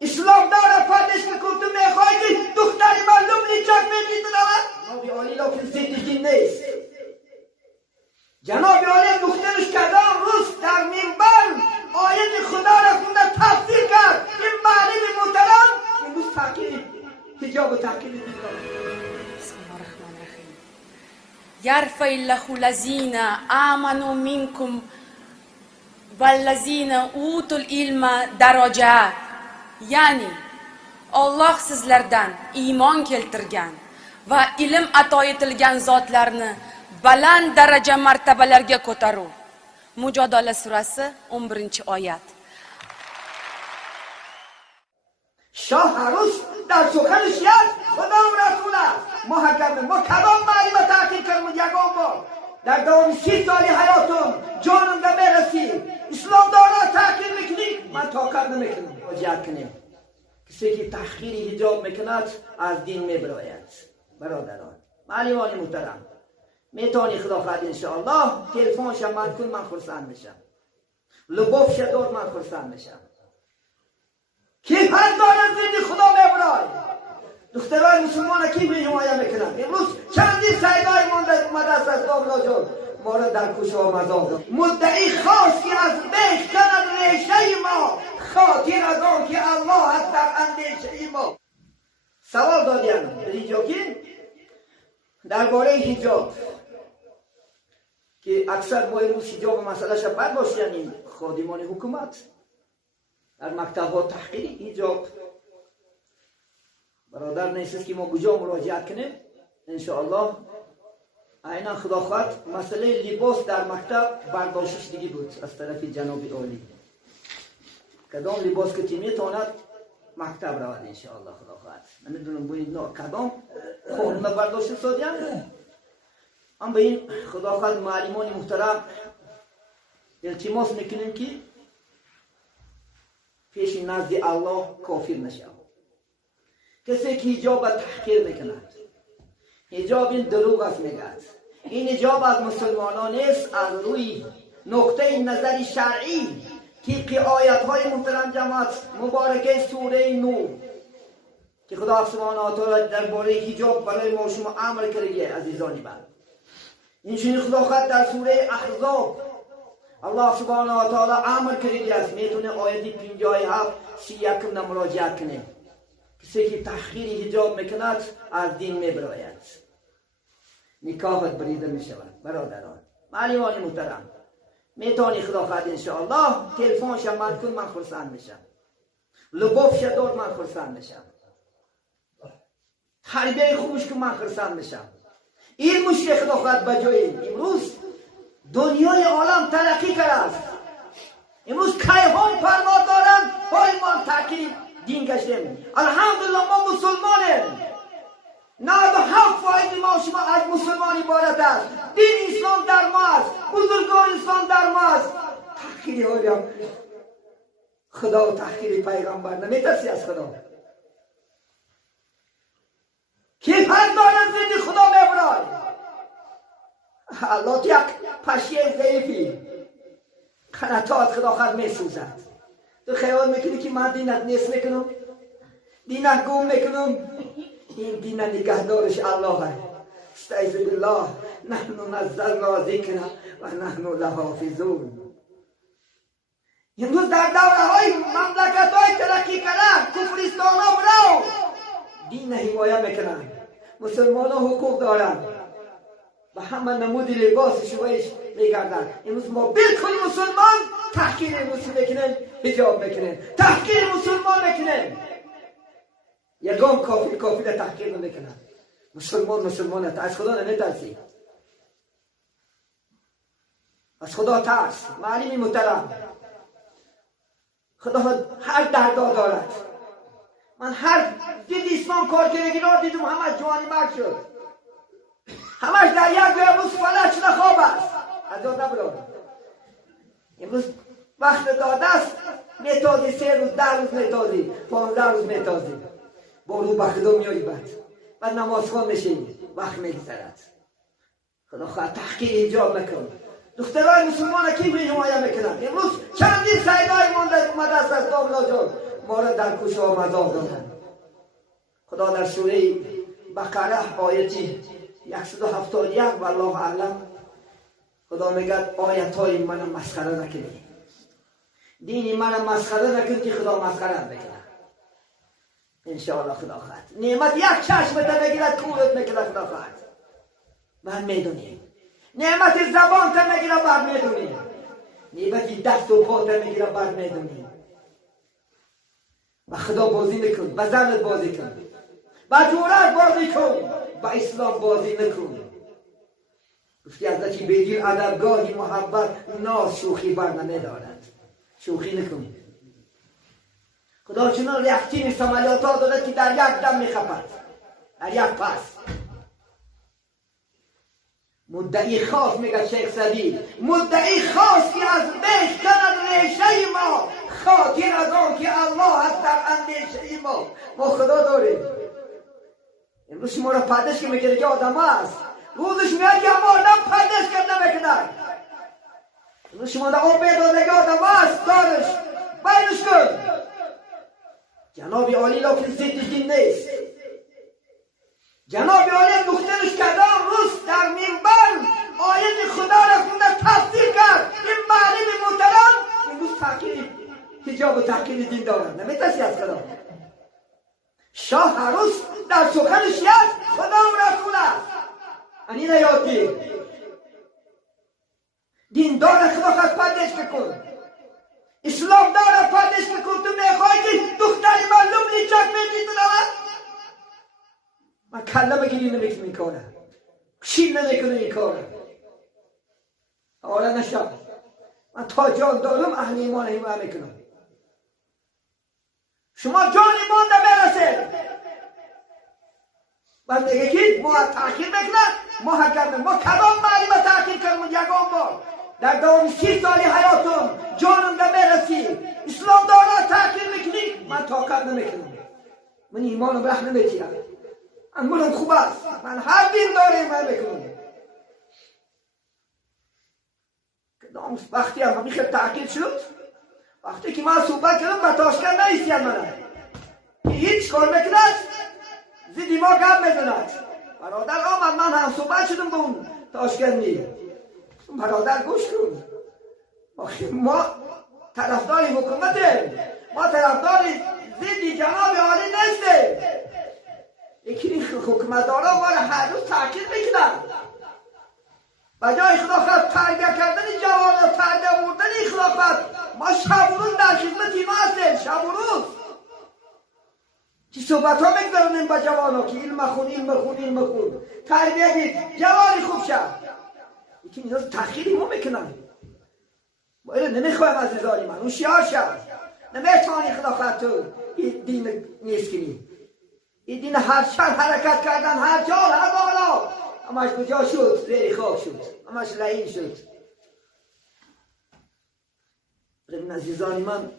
اسلام داره پردش میکن. تو میخوای که دختری معلوم نیچک میگید دارد جناب عالی لیکن زندگی نیست. جناب عالی دخترش کدام روز در منبر آیت خدا را خونده تفسیر کرد. این معلم محترم امروز تحقیر حجاب و تحقیر دیدن. بسم الله الرحمن الرحیم. یرفع الله الذین آمنوا منکم والذین اوتوا العلم درجات. ya'ni Alloh sizlardan iymon keltirgan va ilm ato etilgan zotlarni baland daraja martabalarga ko'taruv. Mujodala surasi 11-oyat. شاه هر روز در سخنش یاد خدا و رسول است. ما حکم ما کدام معلم تحقیق کردم یکم بار در دوام 30 سالی حیاتم جانم ده برسی اسلام داره تحقیق میکنی من طاقت نمیکنم وجیت کنیم. کسی که تحقیر حجاب میکند از دین میبراید. برادران معلمان محترم میتونی خدا خواهد انشاءالله تلفنش من کن من خرسند میشم. لباف شدار من خرسند میشم. کی هر دارن زندی خدا میبراید. دخترای مسلمان کی به حمایه میکنن. امروز چندی سیدای اومده است از داغلا جان ما را در کوشا و مزاق مدعی خواست که از بیش کند ریشه ما خاطر از آن که الله هست در اندیشه ما. سوال دادیم بریجا که درباره حجاب که اکثر ما امروز حجاب مسئله شب برداشتن این خادمان حکومت در مکتب ها تحقیری حجاب. برادر نیست که ما کجا مراجعت کنیم انشاءالله. اینا خدا خواهد مسئله لباس در مکتب برداشتش دیگه بود از طرف جناب عالی. کدام لباس که میتواند مکتب رود انشاءالله خدا خواهد. من نمیدونم باید کدام قانون برداشت سادیم. اما به این خدا خواهد معلمان محترم التماس میکنیم که پیش نزد الله کافر نشود. کسی که حجاب تحقیر میکند حجاب این دروغ است میگد. این حجاب از مسلمانان نیست. از روی نقطه نظر شرعی که آیت های محترم جماعت مبارکه سوره نور که خدا سبحانه و تعالی درباره حجاب برای ما شما امر کرده عزیزانی من. اینجوری خدا خود در سوره احزاب الله سبحانه و تعالی امر کرده است. میتونه آیت 57 31 مراجعه کنه. کسی که تحقیر حجاب میکند از دین میبراید. نکاحت بریده میشود. برادران معلمان محترم میتونی خدا خواهد انشاءالله تلفنش من کن من خرسند میشم. لباف شدار من خرسند میشم. تربیه خوبش که من خرسند میشم. این مشکل خدا خواهد بجایی. امروز دنیای عالم ترقی کرده است. امروز کیهان پرواز دارند های ما تحقیر دین گشتیم. الحمدلله ما مسلمانیم. 97% ما شما از مسلمان عبارت است. دین اسلام در ما است. بزرگان اسلام در ما است. تحقیری های خدا و تحقیری پیغمبر نمیترسی از خدا. کی پر دارن زندی خدا میبرای. الله یک پشیه ضعیفی قناتات خدا خواهد میسوزد. تو خیال میکنی که من دینت نیست میکنم. دینت گم میکنم. این دین نگهدارش الله است. استعیذ بالله نحن نزلنا ذکر و نحن له حافظون. امروز در دوره های مملکت های ترقی کنند کفرستان ها برو دین حمایه میکنند. مسلمان ها حقوق دارند و همه نمود لباس شویش میگردند. امروز ما بالکل مسلمان تحقیر مسلمان میکنن حجاب میکنن. تحقیر مسلمان میکنن. یگان کافر تحقیر نمیکنن. مسلمان از خدا نمیترسی. از خدا ترس. معلمی محترم خدا هر دردا دارد. من هر دید اسلام کار کرده را دیدم همه جوانی مرد شد. همش در یک روز فلج شده خواب است. از جا نبراد. امروز وقت داده است میتازی 3 روز 10 روز میتازی 15 روز میتازی با رو بخدا میایی بعد نماز خواه میشی وقت میگذرد. خدا خواهد تحقیر حجاب نکن. دخترای مسلمان کی به حمایه میکنن. امروز چندی سیدای اومده است از داغلا جان ما را در کوچه ها مزاح دادن. خدا در سوره بقره آیتی 171 والله اعلم خدا میگه آیت های من مسخره نکنی، دین من مسخره نکن که خدا مسخره بکنه. انشاءالله خدا خواهد نعمت یک چشمت بگیرد کورت میکنه خدا خواهد. من میدونیم نعمت زبان تا میگیره بعد میدونیم، نعمت دست و پا تا میگیره بعد میدونیم. با خدا بازی نکن، با زنت بازی کن، با جورت بازی کن، با اسلام بازی نکن. گفتی از چی بگیر ادبگاهی محبت ناز شوخی بر نمیدارد، شوخی نکن. خدا چنان ریاکتین سمالیات ها داده که در یک دم میخپد، در یک پس. مدعی خاص میگه شیخ سعدی، مدعی خاص که از بیش کند ریشه ما، خاطر از آن که الله هست در اندیشه ما خدا داریم. امروز شما را پردش که میگه که آدم هست، روزش میاد که هم آدم پردش کرد نمیکنن. امروز شما را آب بیداده که آدم هست دارش بینش کن. جناب عالی لیکن ضد دین نیست. جناب عالی دخترش کدام روز در منبر آیت خدا را خونده تفسیر کرد. این معلم محترم امروز تحقیر حجاب و تحقیر دین دارد، نمیترسی از خدا. شاه هر روز در سخنش یاد خدا و رسول است. این را یاد گیر. دین دار خدا خواهد پردش بکن، اسلام دار پردش بکن. تو میخوای که دختری معلوم نیچک میگی تو دارد؟ من کلمه گیری نمیکنم این کاره، چی نمیکنم این کاره. حالا نشد من تا جان دارم اهل ایمان ایمان میکنم. شما جان ایمان نمیرسید بعد میگه که ما تأخیر بکنن. ما حکم ما کدام معلومه تأخیر کنم یکم بار در دوام 30 سالی حیاتم جانم نمیرسی اسلام دارد تأخیر میکنی. من طاقت نمیکنم، من ایمانم راه نمیتیرم. من خوب است، من هر دین دارم من میکنم. وقتی هم همیشه تأخیر شد، وقتی که من صحبت کردم با تاشکن نیستیم منه که هیچ کار میکند زیدی ما گم میزند. برادر آمد من هم صحبت شدم با اون تاشکنی. برادر گوش کن، ما طرفدار حکومتیم، ما طرفدار زیدی جناب عالی نیستیم. یکی حکومتدارا ما را هر روز تحقیر میکنن. بجای خلافت تربیه کردن جوان و تربیه بردن خلافت ما شب و روز در خدمت اینا هستیم. شب و روز چی صحبت ها میگذارنیم با جوان ها که علم خون تربیه دید جوانی خوب شد. یکی اینا تخیری ما میکنن. ما اینا نمیخوایم عزیزانی من هوشیار شد. نمیتوانی خلافت تو دین نیست کنی. این دین هر شر حرکت کردن، هر جال هر بالا همش کجا شد؟ زیر خاک شد، همش لعین شد. عزیزانی من